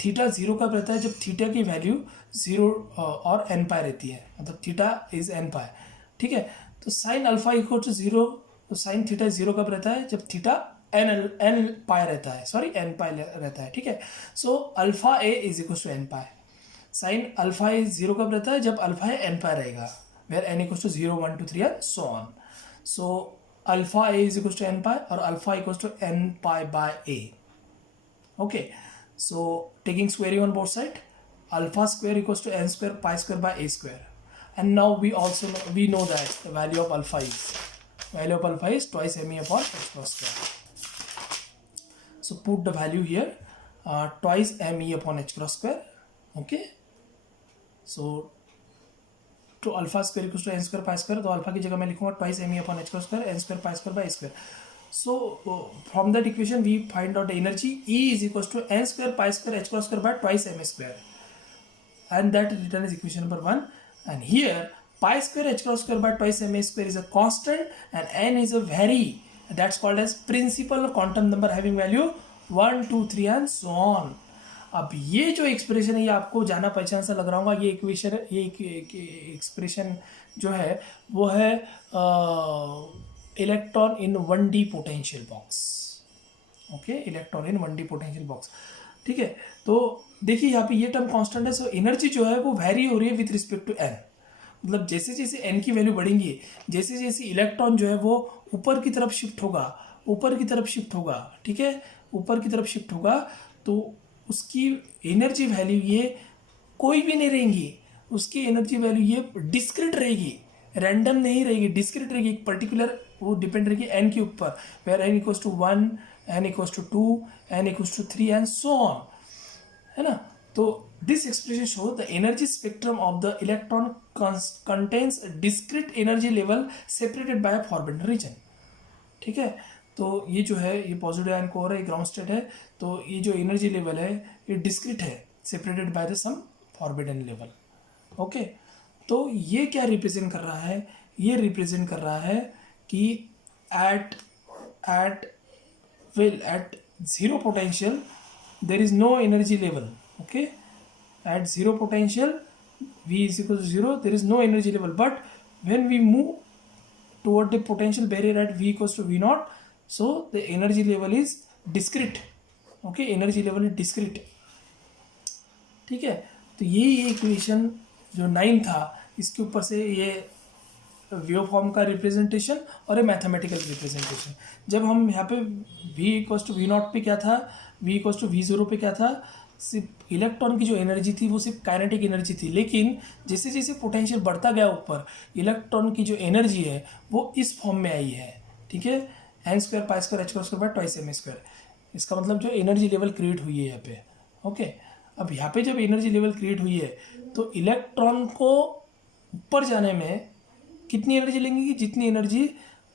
theta 0 कब रहता है, जब theta की value 0 और n पाई रहती है, मतलब थीटा इज n पाई। ठीक है, तो sin alpha इक्वल टू 0, तो sin थीटा 0 कब रहता है, जब थीटा n पाई रहता है, सॉरी n पाई रहता है। ठीक है, so alpha A is equal to n pi. Sine alpha a 0 कब रहता है, जब अल्फा ए n पाई रहेगा, where n equal to 0 1 2 3 and so on. So alpha A is equal to n pi और alpha equal to n pi by A. Okay, so taking squaring on both side, alpha square equal to n square pi square by a square, and now we know that the value of alpha is twice me upon h cross square. So put the value here, twice me upon h cross square. Okay, so to alpha square equals to n square pi square, तो alpha की जगह मैं लिखूंगा twice me upon h cross square, n square pi square by a square. So from that equation we find out the energy E is equals to n square pi square h cross square by twice m square, and that written is equation number 1. And here pi square h cross square by twice m square is a constant and n is a vary, that's called as principal quantum number having value 1 2 3 and so on. अब ये जो expression है ये आपको जाना पहचान सा लग रहा होगा, ये इक्वेशन, ये एक्सप्रेशन जो है वो है electron in 1D potential box. Okay, electron in 1D potential box. ठीक है, तो देखिए यहाँ पे ये टर्म कांस्टेंट है, सो एनर्जी जो है वो वैरी हो रही है विथ रिस्पेक्ट टू n, मतलब जैसे जैसे n की वैल्यू बढ़ेंगी, जैसे जैसे इलेक्ट्रॉन जो है वो ऊपर की तरफ शिफ्ट होगा, ऊपर की तरफ शिफ्ट होगा, ठीक है, ऊपर की तरफ शिफ्ट होगा, तो उसकी एनर्जी वैल्यू ये कोई भी नहीं रहेंगी, उसकी एनर्जी वैल्यू ये डिस्क्रीट रहेगी, रैंडम नहीं रहेगी, डिस्क्रीट रहेगी, एक पर्टिकुलर वो डिपेंड रहेगी n के ऊपर, where n equals to 1, n equals to 2, n equals to 3 and so on, है ना। तो this expression show the energy spectrum of the electron contains discrete energy level separated by forbidden region. ठीक है, तो ये जो है ये पॉजिटिव आयन कोर है, ग्राउंड स्टेट है, तो ये जो एनर्जी लेवल है ये डिस्क्रीट है, separated by the some forbidden level. Okay, तो ये क्या रिप्रेजेंट कर रहा है, ये रिप्रेजेंट कर रहा है कि at zero potential there is no energy level. Okay, at zero potential V is equal to 0, there is no energy level, but when we move toward the potential barrier at V equals to V naught, so the energy level is discrete. Okay, energy level is discrete. ठीक है, तो ये equation जो 9 था इसके ऊपर से ये वेव फॉर्म का रिप्रेजेंटेशन और ये मैथमेटिकल रिप्रेजेंटेशन। जब हम यहाँ पे V equals to V naught पे क्या था, V इक्वल्स टू V0 पे क्या था, सिर्फ इलेक्ट्रॉन की जो एनर्जी थी वो सिर्फ काइनेटिक एनर्जी थी, लेकिन जैसे जैसे पोटेंशियल बढ़ता गया ऊपर, इलेक्ट्रॉन की जो एनर्जी है वो इस फॉर्म में आई है। ठीक है, n square pi square h square by twice m square, इसका मतलब जो एनर्जी लेवल क्रिएट हुई है यहाँ पे। ओके, अब यहाँ पे जब एनर्जी लेवल क्रिएट हुई है तो इलेक्ट्रॉन को ऊपर जाने में कितनी एनर्जी लेंगी, जितनी एनर्जी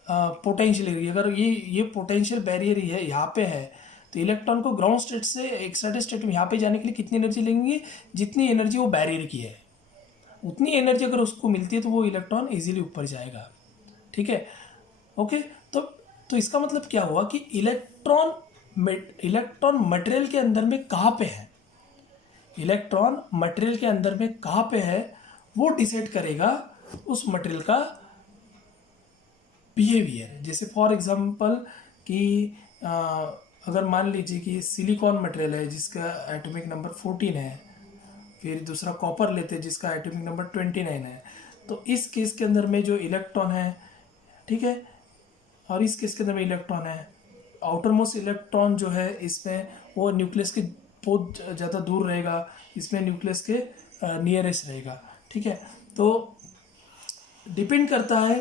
पोटेंशियल लेगी। अगर ये पोटेंशियल बैरियर ही है यहाँ पे है, तो इलेक्ट्रॉन को ग्राउंड स्टेट से एक्साइटेड स्टेट में यहाँ पे जाने के लिए कितनी एनर्जी लेंगी, जितनी एनर्जी वो बैरियर की है, उतनी एनर्जी अगर उसको मिलती है तो वो इलेक्ट्रॉन इजीली ऊपर जाएगा। ठीक है, ओके, तो इसका मतलब क्या हुआ कि इलेक्ट्रॉन मटेरियल के अंदर में कहाँ पे है, इलेक्ट्रॉन मटेरियल के अंदर में कहाँ पे है वो डिसाइड करेगा उस मटेरियल का बिहेवियर। जैसे फॉर एग्जांपल कि अगर मान लीजिए कि सिलिकॉन मटेरियल है जिसका एटॉमिक नंबर 14 है, फिर दूसरा कॉपर लेते हैं जिसका एटॉमिक नंबर 29 है, तो इस केस के अंदर में जो इलेक्ट्रॉन है, ठीक है, और इस केस के अंदर में इलेक्ट्रॉन है, आउटर मोस्ट इलेक्ट्रॉन जो है इसमें वो न्यूक्लियस के बहुत ज़्यादा दूर रहेगा, इसमें न्यूक्लियस के नियरेस्ट रहेगा, ठीक है। तो डिपेंड करता है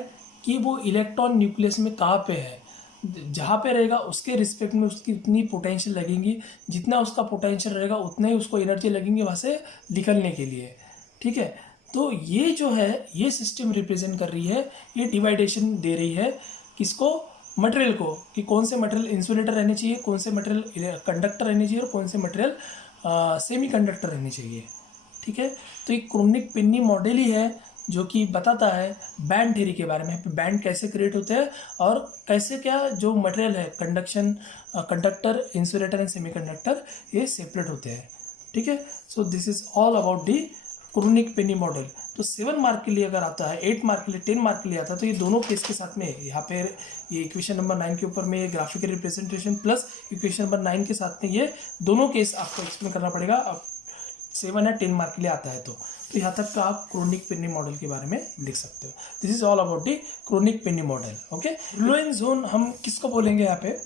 कि वो इलेक्ट्रॉन न्यूक्लियस में कहाँ पे है, जहाँ पे रहेगा उसके रिस्पेक्ट में उसकी उतनी पोटेंशियल लगेंगी, जितना उसका पोटेंशियल रहेगा उतना ही उसको एनर्जी लगेंगी वहाँ से निकलने के लिए, ठीक है। तो ये जो है ये सिस्टम रिप्रेजेंट कर रही है, ये डिवाइडेशन दे रही है किसको, मटेरियल को, कि कौन से मटेरियल इंसुलेटर रहने चाहिए, कौन से मटेरियल कंडक्टर रहने चाहिए और कौन से मटेरियल सेमी कंडक्टर रहने चाहिए, ठीक है। तो ये क्रोनिक पिन्नी मॉडल ही है जो कि बताता है बैंड थ्योरी के बारे में, बैंड कैसे क्रिएट होते हैं और कैसे क्या जो मटेरियल है conduction conductor insulator and semiconductor ये सेपरेट होते हैं, ठीक है। So this is all about the Kronig Penney model. तो 7 मार्क के लिए अगर आता है, 8 मार्क के लिए, 10 मार्क के लिए आता है, तो ये दोनों केस के साथ में यहाँ पे ये इक्वेशन नंबर 9 के ऊपर में ये graphical representation plus equation number 9 के साथ में ये दोनों केस आपको एक्सप्लेन करना पड़ेगा। अब 7 या 10 मार्क के लिए आता है तो यहाँ तक का आप क्रोनिक पेनी मॉडल के बारे में लिख सकते हो। This is all about the Kronig Penney model, okay. Brillouin zone हम किसको बोलेंगे यहाँ पे,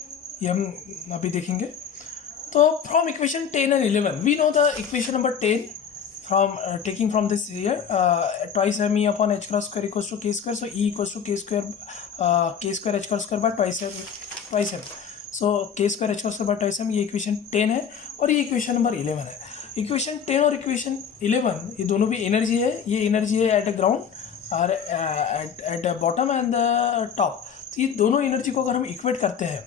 ये हम अभी देखेंगे। तो from equation 10 and 11 we know the equation number 10 from taking from this here twice m e upon h cross square equals to k square, so e equals to k square h cross square by twice m, so k square h cross square by twice m, ये equation 10 है और ये equation number 11 है। Equation 10 और equation 11 ये दोनों भी energy है, ये एनर्जी है एट अ ग्राउंड और at a bottom and the top. तो ये दोनों एनर्जी को अगर हम इक्वेट करते हैं,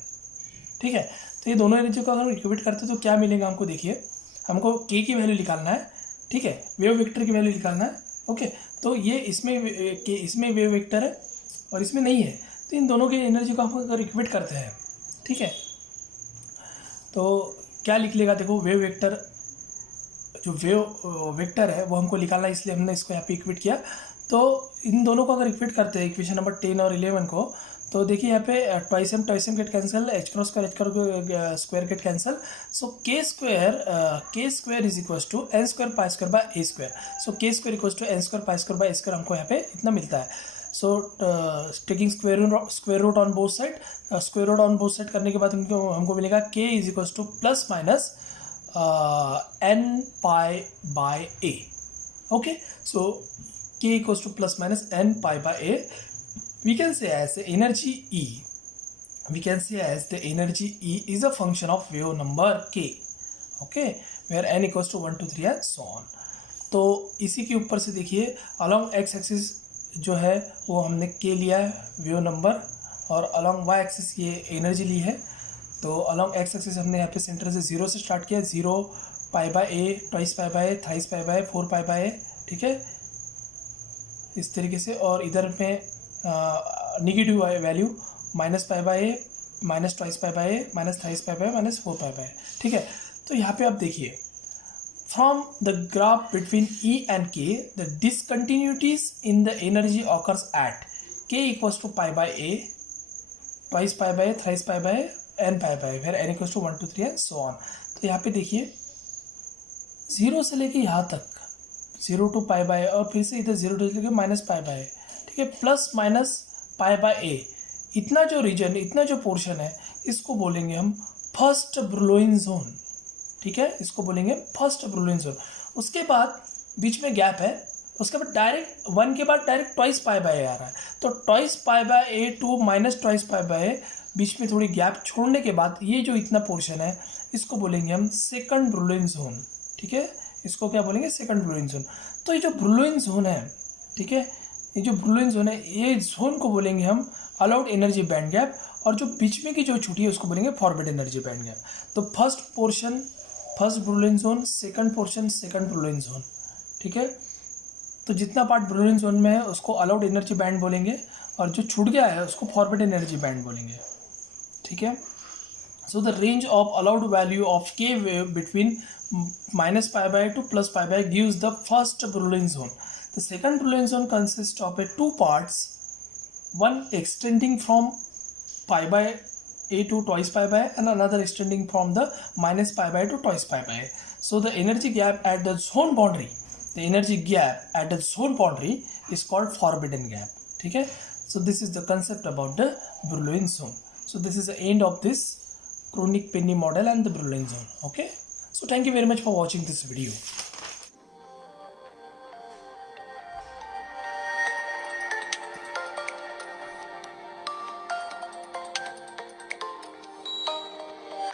ठीक है, तो ये दोनों एनर्जी को अगर हम इक्वेट करते हैं तो क्या मिलेगा हमको, देखिए हमको k की वैल्यू निकालना है, ठीक है, वेव वेक्टर की वैल्यू निकालना है, ओके। तो ये इसमें वेव वेक्टर है और इसमें नहीं है, तो इन दोनों की एनर्जी को हम अगर इक्वेट करते हैं, ठीक है, तो क्या लिख लेगा, देखो वेव वेक्टर जो वेव वेक्टर है वो हमको निकालना है, इसलिए हमने इसको यहाँ पे इक्वेट किया। तो इन दोनों को अगर इक्वेट करते हैं इक्वेशन नंबर 10 और 11 को, तो देखिए यहाँ पे twice m get cancel, h cross square get cancel, so k square is equals to n square pi square by a square, so k square equals to n square pi square by a square हमको यहाँ पे इतना मिलता है। So taking square root on both side, square root on both side करने के बाद हमको मिलेगा k is equals to plus minus n pi by a, okay, so k equals to plus minus n pi by a, we can say as the energy E, we can say as the energy E is a function of wave number k, okay, where n equals to 1 2 3 and so on। तो इसी के ऊपर से देखिए along x axis जो है वो हमने k लिया है वेव नंबर, और along y axis ये एनर्जी ली है। तो अलॉन्ग एक्स एक्सिस हमने यहाँ पे सेंटर से 0 से स्टार्ट किया, 0 pi by A, twice pi by A, thrice pi by a, 4 pi by a, ठीक है, इस तरीके से। और इधर में negative value minus pi by a, minus twice pi by a, minus thrice pi by a, minus 4 pi by a, ठीक है। तो यहाँ पे आप देखिए from the graph between E and k the discontinuities in the energy occurs at के equals to pi by A, twice pi by A, thrice pi by A, n pi by फिर n equals to 1 2 3 and so on. तो यहाँ पे देखिए 0 से लेके यहाँ तक 0 टू पाई बाय, और फिर से इधर 0 टू लेके माइनस पाई बाय, ठीक है, प्लस माइनस पाई बाय ए, इतना जो रीजन, इतना जो पोर्शन है इसको बोलेंगे हम फर्स्ट ब्रुलॉइन जोन, ठीक है, इसको बोलेंगे फर्स्ट ब्रुलॉइन जोन। उसके बाद बीच में गैप है, उसके बाद डायरेक्ट 1 के बाद डायरेक्ट ट्वाइस पाई बाय आ रहा है, तो twice pi by a to minus twice pi by, बीच में थोड़ी गैप छोड़ने के बाद ये जो इतना पोर्शन है इसको बोलेंगे हम सेकंड ब्रुलॉइन जोन, ठीक है, इसको क्या बोलेंगे, सेकंड ब्रुलॉइन जोन। तो ये जो ब्रुलॉइन जोन है, ठीक है, ये जो ब्रुलॉइन जोन है ये जोन को बोलेंगे हम अलाउड एनर्जी बैंड गैप, और जो बीच में की जो छुट्टी है उसको बोलेंगे फॉरवर्ड एनर्जी बैंड गैप। तो first portion first Brillouin zone, second portion second Brillouin zone, ठीक है। तो जितना पार्ट ब्रुलॉइन जोन में है उसको अलाउड एनर्जी बैंड बोलेंगे, और जो छूट गया है उसको फॉरवर्ड एनर्जी बैंड बोलेंगे, ठीक है। So the range of allowed value of k wave between minus pi by to plus pi by gives the first Brillouin zone. The second Brillouin zone consist of a 2 parts, one extending from pi by a to twice pi by and another extending from the minus pi by to twice pi by. So the energy gap at the zone boundary, the energy gap at the zone boundary is called forbidden gap, ठीक है। So this is the concept about the Brillouin zone. So this is the end of this Kronig-Penney model and the Brillouin zone. Okay. So thank you very much for watching this video.